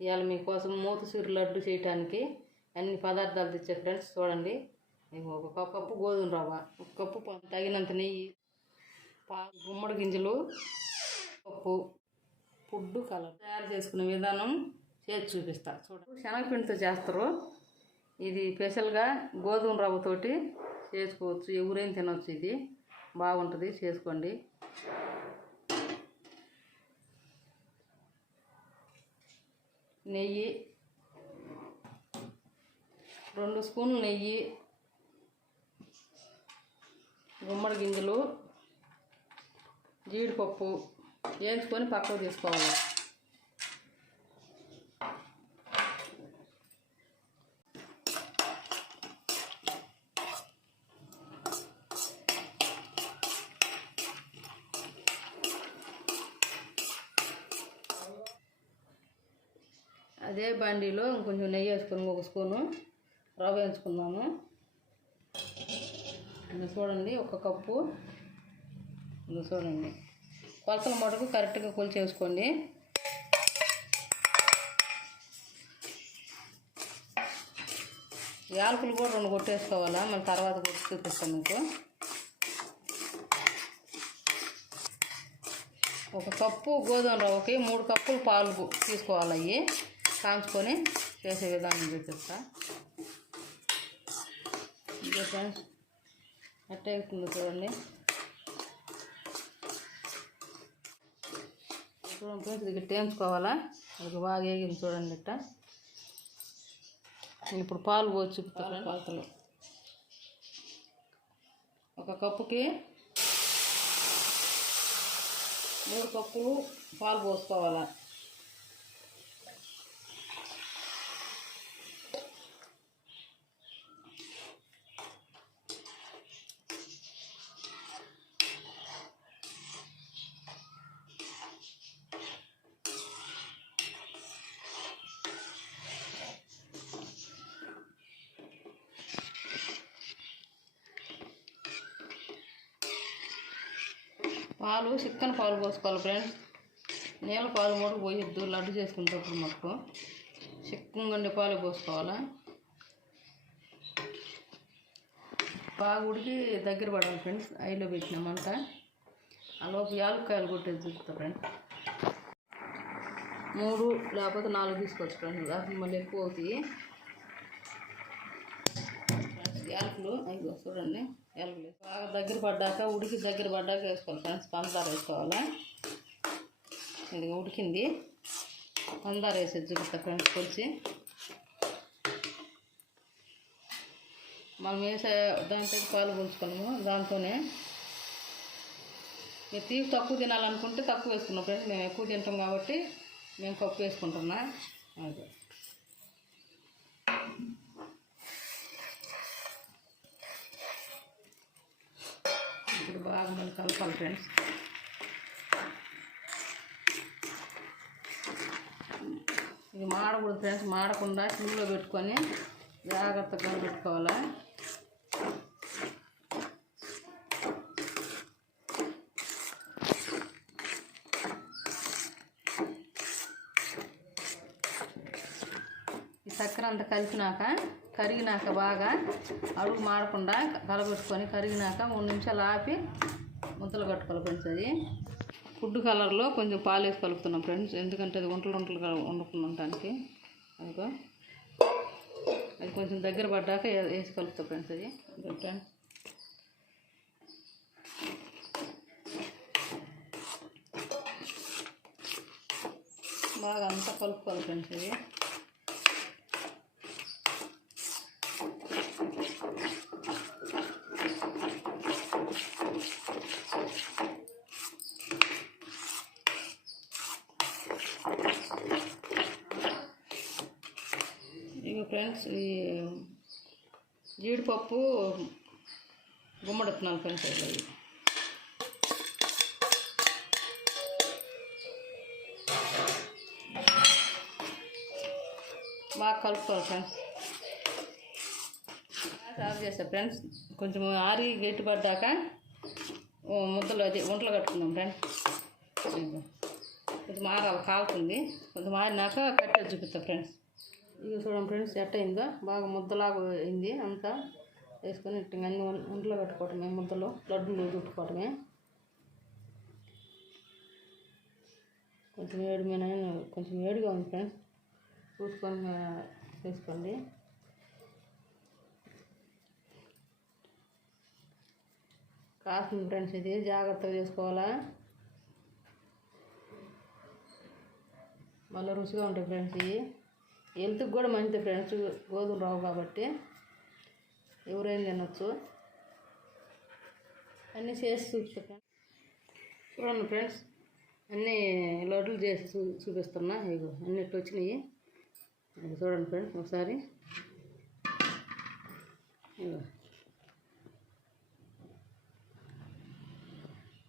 ఇవాళ మీకోసం మూతసూరి లడ్డు చేయటానికి అన్ని పదార్థాలు తెచ్చే ఫ్రెండ్స్ చూడండి. ఒక కప్పు గోధుమ రవ్వ ఒక కప్పు తగినంత నెయ్యి పా గుమ్మడి గింజలు పప్పు ఫుడ్ కలర్ తయారు చేసుకునే విధానం చేసి చూపిస్తా. చూడండి. శనగపిండితో చేస్తారు. ఇది స్పెషల్గా గోధుమ రవ్వతోటి చేసుకోవచ్చు. ఎవరైనా తినవచ్చు ఇది. బాగుంటుంది. చేసుకోండి. నెయ్యి రెండు స్పూన్లు నెయ్యి గుమ్మడి గింజలు జీడిపప్పు వేయించుకొని పక్కకు తీసుకోవాలి. అదే బండిలో ఇంకొంచెం నెయ్యి వేసుకొని ఒక స్పూను రవ్వ వేయించుకున్నాము ఇది చూడండి ఒక కప్పు. ఇది చూడండి. కొలతల మటుకు కరెక్ట్గా కొలిచేసుకోండి యాలకులు కూడా రెండు కొట్టేసుకోవాలా? మళ్ళీ తర్వాత కొట్టి చూపిస్తాను మీకు. ఒక కప్పు గోధుమ రవ్వకి మూడు కప్పులు పాలు తీసుకోవాలి అవి కాంచుకొని చేసే విధానం చూపిస్తా ఇంకా ఫ్రెండ్స్ అట్టే అవుతుంది చూడండి చూడండి ఫ్రెండ్స్ ఇది టేంచుకోవాలా అది బాగా వేగింది చూడండి ఇట్ట ఇప్పుడు పాలు పోసి చూపుతారు పాలతలు ఒక కప్పుకి మూడు కప్పులు పాలు పోసుకోవాలా పాలు చిక్కన పాలు పోసుకోవాలి ఫ్రెండ్స్ నీళ్ళ పాలు కూడా పోయొద్దు లడ్డు చేసుకునేటప్పుడు మాకు చిక్కగా ఉండే పాలు పోసుకోవాలా? బాగా ఉడికి దగ్గర పడాలి ఫ్రెండ్స్ ఐలో పెట్టినామంట లోపు యాలక్కాయలు కొట్టేది చూపుతా ఫ్రెండ్స్ మూడు లేకపోతే నాలుగు తీసుకోవచ్చు ఫ్రెండ్స్ లేకపోతే మళ్ళీ ఎక్కువ అవుతాయి. యాలకులు. అయ్యో చూడండి. యాలకులు బాగా దగ్గర పడ్డాక ఉడికి దగ్గర పడ్డాక వేసుకోవాలి ఫ్రెండ్స్. పంచదార వేసుకోవాలా? ఇది ఉడికింది. పంచదార వేసేది చూపిస్తా ఫ్రెండ్స్ కొలిచి. మనం వేసే దాంతో పాలు పులుచుకున్నాము దాంతోనే. మీరు తీపి తక్కువ తినాలనుకుంటే తక్కువ వేసుకున్నాం ఫ్రెండ్స్. మేము ఎక్కువ తింటాం కాబట్టి మేము కప్పు వేసుకుంటున్నా. అదే. ఇప్పుడు బాగా మనం కలపాలి ఫ్రెండ్స్. ఇది మాడకూడదు ఫ్రెండ్స్ మాడకుండా సిమ్లో పెట్టుకొని జాగ్రత్తగా పెట్టుకోవాలి చక్కెర అంతా కలిపినాక కరిగినాక బాగా అడుగు మాడకుండా కలబెట్టుకొని కరిగినాక మూడు నిమిషాలు ఆపి ముద్దలు కట్టుకోవాలి ఫ్రెండ్స్ అది. ఫుడ్ కలర్లో కొంచెం పాలు వేసి కలుపుతున్నాం ఫ్రెండ్స్. ఎందుకంటే అది వంటలు వంటలుగా వండుకుంటానికి అనుకో అది కొంచెం దగ్గర పడ్డాక వేసి కలుపుతాం ఫ్రెండ్స్ అది. ఫ్రెండ్స్ బాగా అంతా కలుపుకోవాలి ఫ్రెండ్స్ ఇది ఇక ఫ్రెండ్స్ ఈ జీడిపప్పు గుమ్మడుతున్నాను ఫ్రెండ్స్ అవి. బాగా కలుపుకోవాలి ఫ్రెండ్స్. ఆఫ్ చేస్తా ఫ్రెండ్స్ కొంచెం ఆరి గట్టి పడ్డాక ముద్దలు అది ఒంట్లో కట్టుకుందాం ఫ్రెండ్స్. కొంచెం మారాలి కాలుతుంది. కొంచెం మారినాక కట్టేది చూపిస్తా ఫ్రెండ్స్. ఇక చూడండి ఫ్రెండ్స్ ఎట్ట అయిందో? బాగా ముద్దలాగా అయింది అంతా. వేసుకొని అన్ని ఒంట్లో పెట్టుకోవటమే ముద్దలు లడ్డులు చుట్టుకోవటమే కొంచెం వేడి మీద కొంచెం వేడిగా ఉంది ఫ్రెండ్స్. చూసుకొని చేసుకోండి. కాస్తుంది ఫ్రెండ్స్ ఇది జాగ్రత్తగా చేసుకోవాలా? మళ్ళీ రుచిగా ఉంటాయి ఫ్రెండ్స్ ఇవి. హెల్త్కి కూడా మంచిది ఫ్రెండ్స్ గోధుమ రావు కాబట్టి ఎవరైనా తినొచ్చు. అన్నీ చేసి చూపిస్తా ఫ్రెండ్స్ చూడండి ఫ్రెండ్స్ అన్నీ లడ్లు చేసి చూ చూపిస్తున్నా. ఇగో అన్నిటి వచ్చినాయి. చూడండి ఫ్రెండ్స్ ఒకసారి. ఇగో.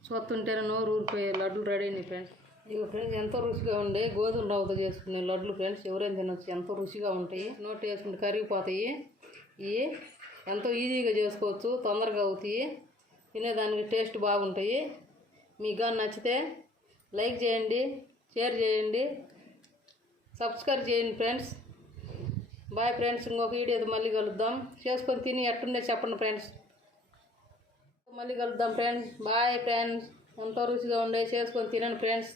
చూస్తుంటేనే నోరు ఊరిపోయే లడ్లు రెడీ అయినాయి ఫ్రెండ్స్. ఇక ఫ్రెండ్స్ ఎంతో రుచిగా ఉండే గోధుమ రవ్వతో చేసుకునే లడ్లు ఫ్రెండ్స్ ఎవరైనా తినొచ్చు. ఎంతో రుచిగా ఉంటాయి. నోట్ వేసుకుంటే కరిగిపోతాయి. ఇవి ఎంతో ఈజీగా చేసుకోవచ్చు. తొందరగా అవుతాయి. తినేదానికి టేస్ట్ బాగుంటాయి. మీకు కానీ నచ్చితే లైక్ చేయండి షేర్ చేయండి సబ్స్క్రైబ్ చేయండి ఫ్రెండ్స్ బాయ్ ఫ్రెండ్స్ ఇంకొక వీడియోతో మళ్ళీ కలుద్దాం. చేసుకొని తిని ఎట్టుండే చెప్పండి ఫ్రెండ్స్ మళ్ళీ కలుద్దాం ఫ్రెండ్స్ బాయ్ ఫ్రెండ్స్ ఎంతో రుచిగా ఉండే. చేసుకొని తినండి ఫ్రెండ్స్